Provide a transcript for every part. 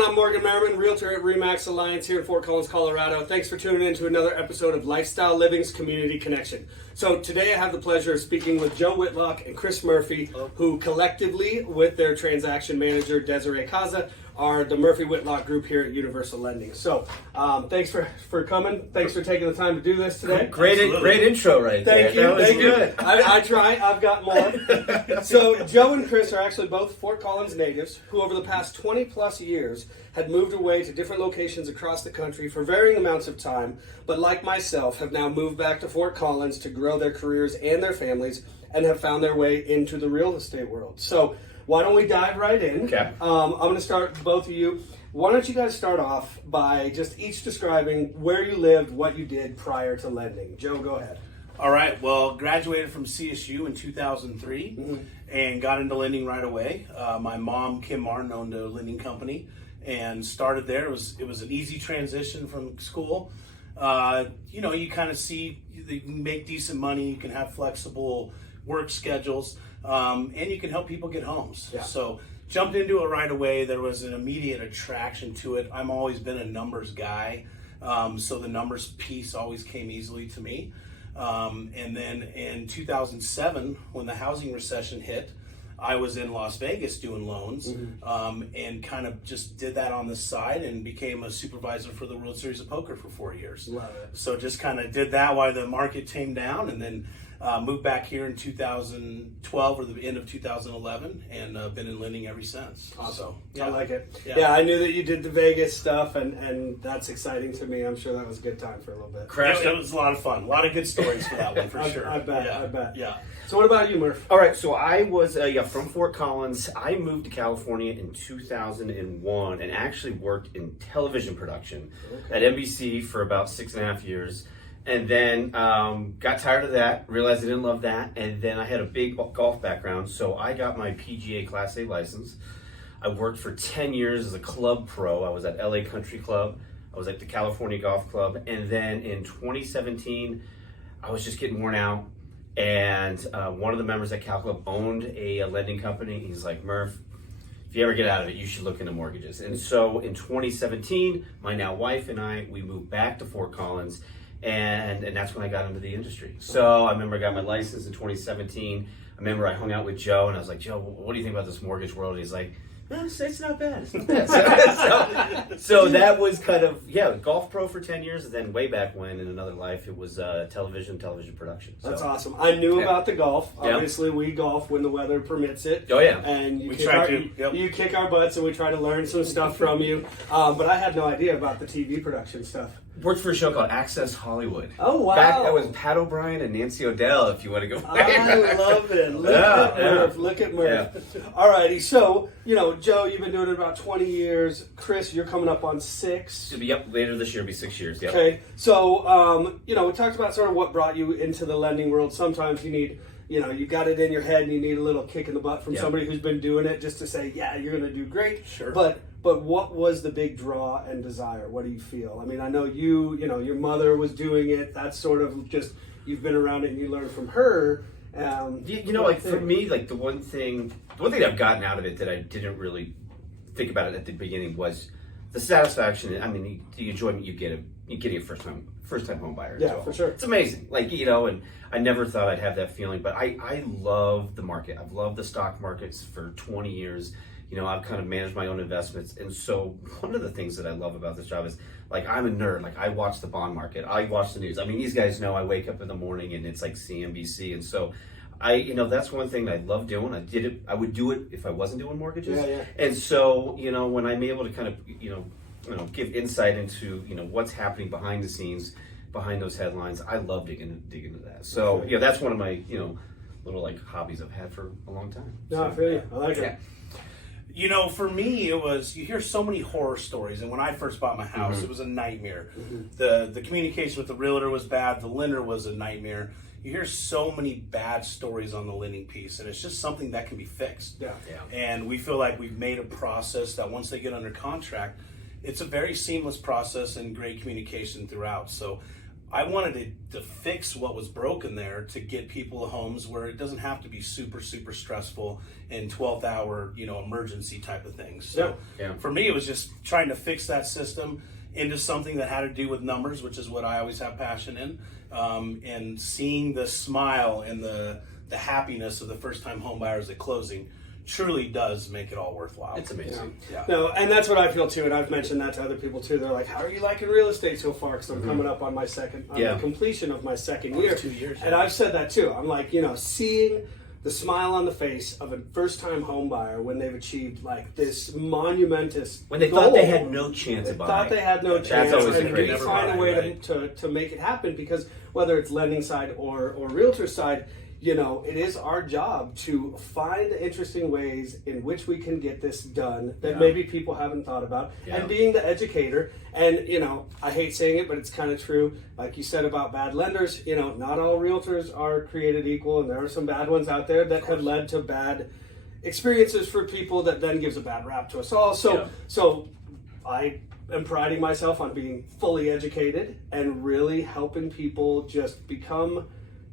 everyone. I'm Morgan Merriman, Realtor at RE/MAX Alliance here in Fort Collins, Colorado. Thanks for tuning in to another episode of Lifestyle Living's Community Connection. So today I have the pleasure of speaking with Joe Whitlock and Chris Murphy, who collectively, with their transaction manager, Desiree Kaza, are the Murphy-Whitlock Group here at Universal Lending. So thanks for coming. Thanks for taking the time to do this today. Great intro right there. Thank you. Good. I try. I've got more. So Joe and Chris are actually both Fort Collins natives who over the past 20 plus years had moved away to different locations across the country for varying amounts of time, but like myself have now moved back to Fort Collins to grow their careers and their families and have found their way into the real estate world. So why don't we dive right in? Okay. I'm going to start with both of you. Why don't you guys start off by just each describing where you lived, what you did prior to lending. Joe, go ahead. All right. Well, graduated from CSU in 2003 and got into lending right away. My mom, Kim Martin, owned a lending company and started there. It was an easy transition from school. You kind of see you can make decent money. You can have flexible work schedules. And you can help people get homes. Yeah. So jumped into it right away. There was an immediate attraction to it. I've always been a numbers guy. So the numbers piece always came easily to me. And then in 2007, when the housing recession hit, I was in Las Vegas doing loans and kind of just did that on the side and became a supervisor for the World Series of Poker for 4 years. Love it. So just kind of did that while the market tamed down, and then moved back here in 2012 or the end of 2011, and been in lending ever since. Awesome. So, I like it. Yeah. Yeah, I knew that you did the Vegas stuff, and that's exciting to me. I'm sure that was a good time for a little bit. It was a lot of fun. A lot of good stories for that one, for sure. I bet. Yeah. So what about you, Murph? All right, so I was from Fort Collins. I moved to California in 2001 and actually worked in television production at NBC for about 6.5 years. And then got tired of that, realized I didn't love that, and then I had a big golf background, so I got my PGA Class A license. I worked for 10 years as a club pro. I was at LA Country Club. I was at the California Golf Club. And then in 2017, I was just getting worn out. And one of the members at Cal Club owned a lending company. He's like, Murph, if you ever get out of it, you should look into mortgages. And so in 2017, my now wife and I, we moved back to Fort Collins. And that's when I got into the industry. So I remember I got my license in 2017. I remember I hung out with Joe and I was like, Joe, what do you think about this mortgage world? And he's like, it's not bad. It's not bad. So that was kind of, golf pro for 10 years. And then way back when in another life, it was television production. So. That's awesome. I knew about the golf. Obviously, we golf when the weather permits it. Oh, yeah. And you kick our butts and we try to learn some stuff from you. But I had no idea about the TV production stuff. Worked for a show called Access Hollywood. Oh, wow. That was Pat O'Brien and Nancy O'Dell, if you want to go back. I love it. Look at Murph. Yeah. All righty. So, Joe, you've been doing it about 20 years. Chris, you're coming up on 6. Later this year will be 6 years. Yep. Okay. So, we talked about sort of what brought you into the lending world. Sometimes you need, you got it in your head and you need a little kick in the butt from somebody who's been doing it just to say, yeah, you're going to do great. Sure. But what was the big draw and desire? What do you feel? I mean, I know your mother was doing it. That's sort of just, you've been around it and you learned from her. For me, like the one thing I've gotten out of it that I didn't really think about it at the beginning was the satisfaction. I mean, the enjoyment you get getting a first time home buyer. Yeah, for sure. It's amazing. And I never thought I'd have that feeling, but I love the market. I've loved the stock markets for 20 years. I've kind of managed my own investments. And so one of the things that I love about this job is, like, I'm a nerd. Like, I watch the bond market. I watch the news. I mean, these guys know I wake up in the morning and it's like CNBC. And so that's one thing I love doing. I did it. I would do it if I wasn't doing mortgages. Yeah. And so, when I'm able to kind of, give insight into, what's happening behind the scenes, behind those headlines, I love digging into that. So, that's one of my, little like hobbies I've had for a long time. No, I feel you. I like it. For me, it was, you hear so many horror stories, and when I first bought my house, it was a nightmare. The communication with the realtor was bad, the lender was a nightmare. You hear so many bad stories on the lending piece, and it's just something that can be fixed. Yeah. And we feel like we've made a process that once they get under contract, it's a very seamless process and great communication throughout. So I wanted to fix what was broken there to get people homes where it doesn't have to be super, super stressful and 12th hour, emergency type of things. So for me, it was just trying to fix that system into something that had to do with numbers, which is what I always have passion in. And seeing the smile and the happiness of the first time home buyers at closing truly does make it all worthwhile. It's amazing. Yeah. No, and that's what I feel too, and I've mentioned that to other people too. They're like, "How are you liking real estate so far?" Because I'm coming up on my the completion of my second year. 2 years. And I've said that too. I'm like, seeing the smile on the face of a first-time home buyer when they've achieved like this monumentous when they goal. thought they had no chance of buying. Thought they had no chance, That's always and we find a way to make it happen, because whether it's lending side or realtor side, it is our job to find interesting ways in which we can get this done that maybe people haven't thought about. And being the educator, and I hate saying it, but it's kind of true. Like you said about bad lenders, not all realtors are created equal, and there are some bad ones out there that have led to bad experiences for people that then gives a bad rap to us all. So I am priding myself on being fully educated and really helping people just become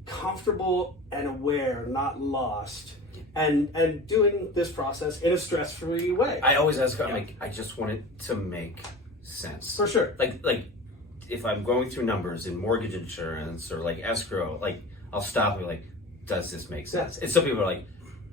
comfortable and aware, not lost, and doing this process in a stress-free way. I always ask, I just want it to make sense. For sure. Like if I'm going through numbers in mortgage insurance or like escrow, like I'll stop and be like, does this make sense? And some people are like,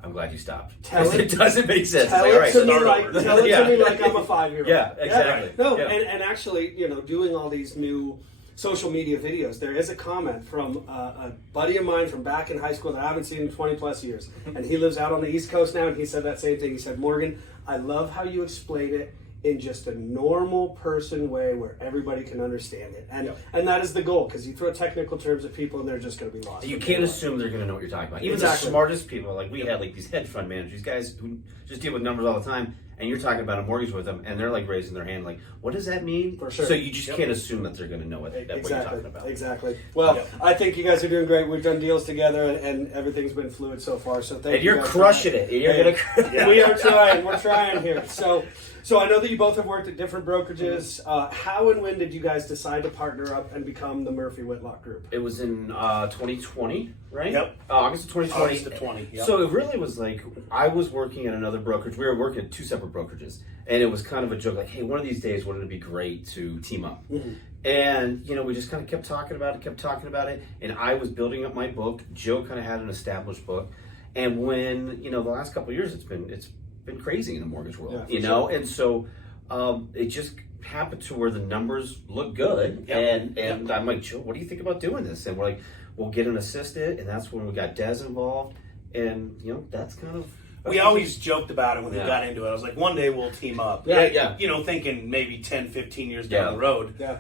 I'm glad you stopped. It doesn't make sense. Tell it to me like I'm a 5-year-old. Yeah, exactly. No, and actually, doing all these new social media videos, there is a comment from a buddy of mine from back in high school that I haven't seen in 20 plus years, and he lives out on the East Coast now, and he said that same thing. He said, "Morgan, I love how you explain it in just a normal person way where everybody can understand it." And that is the goal, because you throw technical terms at people and they're just going to be lost. You can't assume they're going to know what you're talking about. Even the smartest people, like we had like these hedge fund managers, guys who just deal with numbers all the time, and you're talking about a mortgage with them, and they're like raising their hand like, what does that mean? For sure. So you just can't assume that they're going to know what you're talking about. Exactly. Well, I think you guys are doing great. We've done deals together, and everything's been fluid so far. So thank you. And you're crushing it. You're going to. We are trying. We're trying here. So I know that you both have worked at different brokerages. How and when did you guys decide to partner up and become the Murphy-Whitlock Group? It was in 2020, right? Yep. August of 2020. August of 20. Yep. So it really was like, I was working at another brokerage. We were working at two separate brokerages. And it was kind of a joke, like, hey, one of these days, wouldn't it be great to team up? Mm-hmm. And, we just kind of kept talking about it. And I was building up my book. Joe kind of had an established book. And when, the last couple of years, it's been crazy in the mortgage world, sure. And so it just happened to where the numbers look good. And I'm like, Joe, what do you think about doing this? And we're like, we'll get an assistant. And that's when we got Des involved. And, that's kind of... We always joked about it when we got into it. I was like, one day we'll team up. Yeah. Thinking maybe 10, 15 years down the road. Yeah.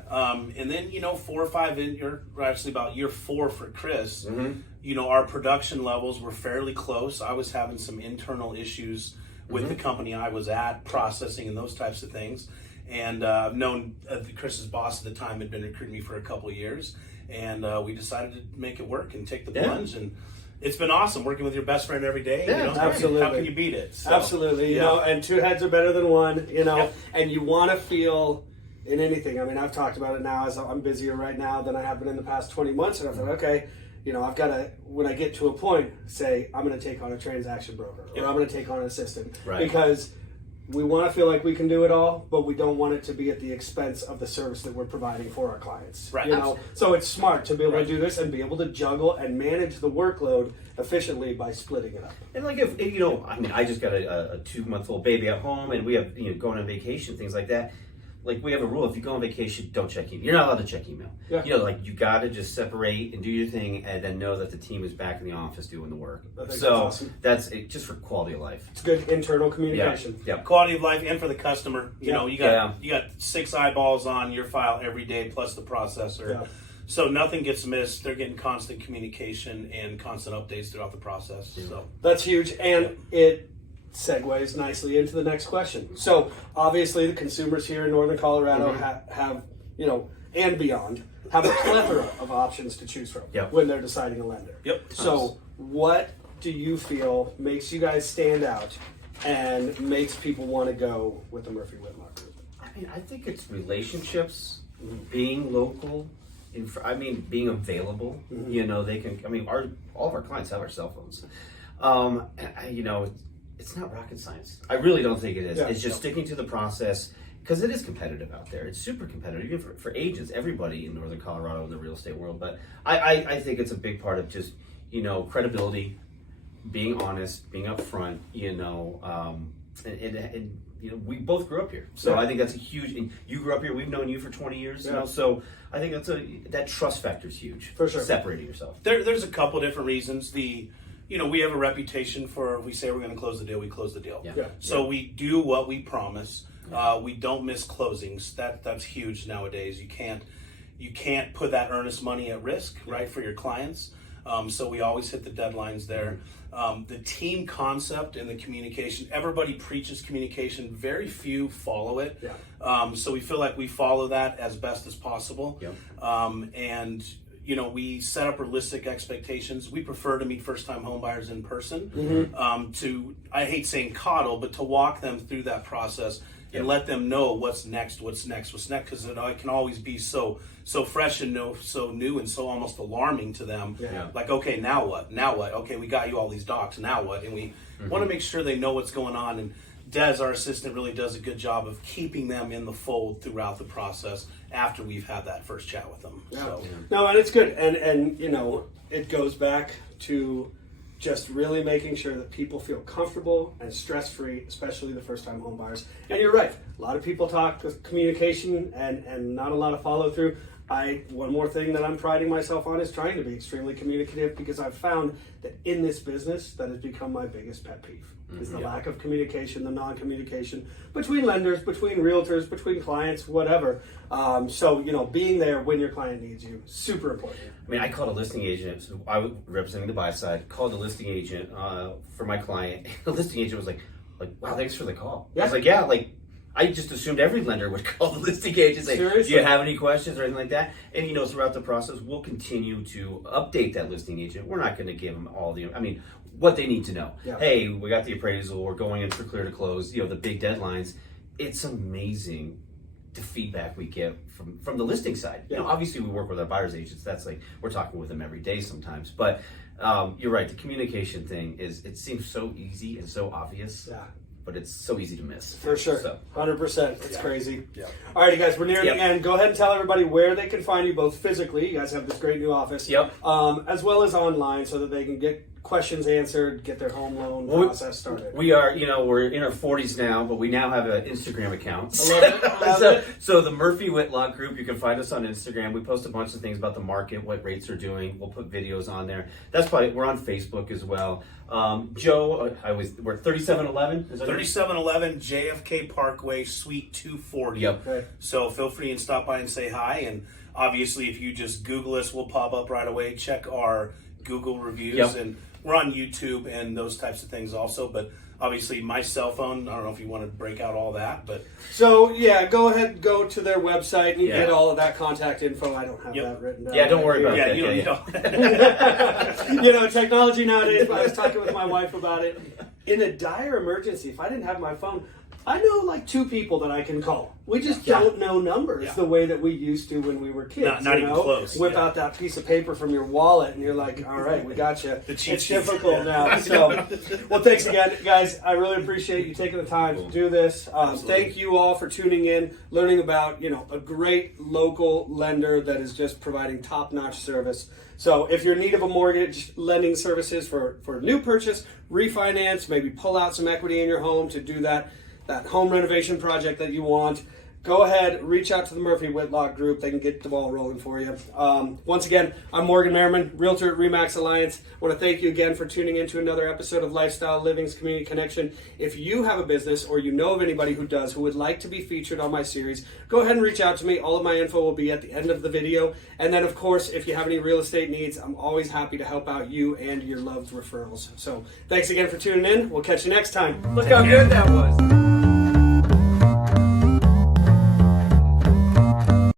And then, 4 or 5, you're actually about year 4 for Chris. Mm-hmm. Our production levels were fairly close. I was having some internal issues with the company I was at, processing and those types of things. And I've known Chris's boss at the time had been recruiting me for a couple of years. And we decided to make it work and take the plunge. And it's been awesome working with your best friend every day. Absolutely. How can you beat it? So, absolutely. And two heads are better than one, and you want to feel in anything. I mean, I've talked about it now as I'm busier right now than I have been in the past 20 months. And I thought, okay, I've got to, when I get to a point, say, I'm going to take on a transaction broker or I'm going to take on an assistant. Right. Because we want to feel like we can do it all, but we don't want it to be at the expense of the service that we're providing for our clients. Right. So it's smart to be able to do this and be able to juggle and manage the workload efficiently by splitting it up. And like if I just got a 2-month-old baby at home, and we have going on vacation, things like that. Like we have a rule: if you go on vacation, don't check email. You're not allowed to check email. Yeah. You got to just separate and do your thing, and then know that the team is back in the office doing the work. So that's it, just for quality of life. It's good internal communication. Yeah. Quality of life, and for the customer. You got 6 eyeballs on your file every day, plus the processor. Yeah. So nothing gets missed. They're getting constant communication and constant updates throughout the process. Yeah. So that's huge, and it segues nicely into the next question. So obviously the consumers here in Northern Colorado have and beyond, have a plethora of options to choose from when they're deciding a lender. Yep. So what do you feel makes you guys stand out and makes people want to go with the Murphy-Whitlock Group? I think it's relationships, being local, being available. They can. All of our clients have our cell phones. It's not rocket science. I really don't think it is. It's just sticking to the process, because it is competitive out there. It's super competitive, even for agents, everybody in Northern Colorado in the real estate world. But I think it's a big part of just, credibility, being honest, being upfront, and we both grew up here. So I think that's a huge, and you grew up here, we've known you for 20 years, so I think that trust factor is huge. For sure. Separating yourself. There's a couple different reasons. We have a reputation for, we say we're going to close the deal, we close the deal. So we do what we promise. We don't miss closings. That's huge nowadays. You can't put that earnest money at risk, right, for your clients. So we always hit the deadlines there. The team concept and the communication, everybody preaches communication, very few follow it. So we feel like we follow that as best as possible. And we set up realistic expectations. We prefer to meet first-time homebuyers in person. I hate saying coddle, but to walk them through that process and let them know what's next, because it can always be so fresh and so new and so almost alarming to them. Like, okay, now what? Okay, we got you all these docs. Now what? And we want to make sure they know what's going on. And Des, our assistant, really does a good job of keeping them in the fold throughout the process after we've had that first chat with them. No, and it's good. And it goes back to just really making sure that people feel comfortable and stress-free, especially the first-time home buyers. And you're right. A lot of people talk with communication and not a lot of follow-through. One more thing that I'm priding myself on is trying to be extremely communicative, because I've found that in this business, that has become my biggest pet peeve, is the lack of communication, the non-communication between lenders, between realtors, between clients, whatever. So, being there when your client needs you, super important. I called a listing agent. So I was representing the buy side. Called a listing agent for my client. The listing agent was like, "Wow, thanks for the call." I was like, "Yeah, I just assumed every lender would call the listing agent and say, do you have any questions or anything like that?" And, throughout the process, we'll continue to update that listing agent. We're not going to give them all what they need to know. Hey, we got the appraisal. We're going in for clear to close, the big deadlines. It's amazing the feedback we get from the listing side. Obviously we work with our buyer's agents. That's we're talking with them every day sometimes. But you're right. The communication thing it seems so easy and so obvious. But it's so easy to miss. For sure. 100%. It's crazy. All righty, guys. We're nearing the end. Go ahead and tell everybody where they can find you, both physically. You guys have this great new office. As well as online, so that they can get questions answered, get their home loan process started. We are, we're in our 40s now, but we now have an Instagram account. I love it. So the Murphy-Whitlock Group, you can find us on Instagram. We post a bunch of things about the market, what rates are doing. We'll put videos on there. We're on Facebook as well. Joe, we're 3711. 3711 JFK Parkway, Suite 240. Okay. So feel free and stop by and say hi. And obviously, if you just Google us, we'll pop up right away. Check our Google reviews, and we're on YouTube and those types of things also. But obviously, my cell phone, I don't know if you want to break out all that, but so go ahead, go to their website and you get all of that contact info. I don't have that written down. Don't worry about that. You know, technology nowadays. I was talking with my wife about it. In a dire emergency, if I didn't have my phone, I know 2 people that I can call. We just don't know numbers the way that we used to when we were kids. Not even close. Whip out that piece of paper from your wallet and you're like, all right, we got you. It's difficult now. So, well, thanks again, guys. I really appreciate you taking the time to do this. Thank you all for tuning in, learning about, a great local lender that is just providing top-notch service. So if you're in need of a mortgage lending services for new purchase, refinance, maybe pull out some equity in your home to do that home renovation project that you want, go ahead, reach out to the Murphy-Whitlock Group. They can get the ball rolling for you. Once again, I'm Morgan Merriman, Realtor at RE/MAX Alliance. I want to thank you again for tuning in to another episode of Lifestyle Living's Community Connection. If you have a business or you know of anybody who does, who would like to be featured on my series, go ahead and reach out to me. All of my info will be at the end of the video. And then, of course, if you have any real estate needs, I'm always happy to help out you and your loved referrals. So thanks again for tuning in. We'll catch you next time. Look how good that was.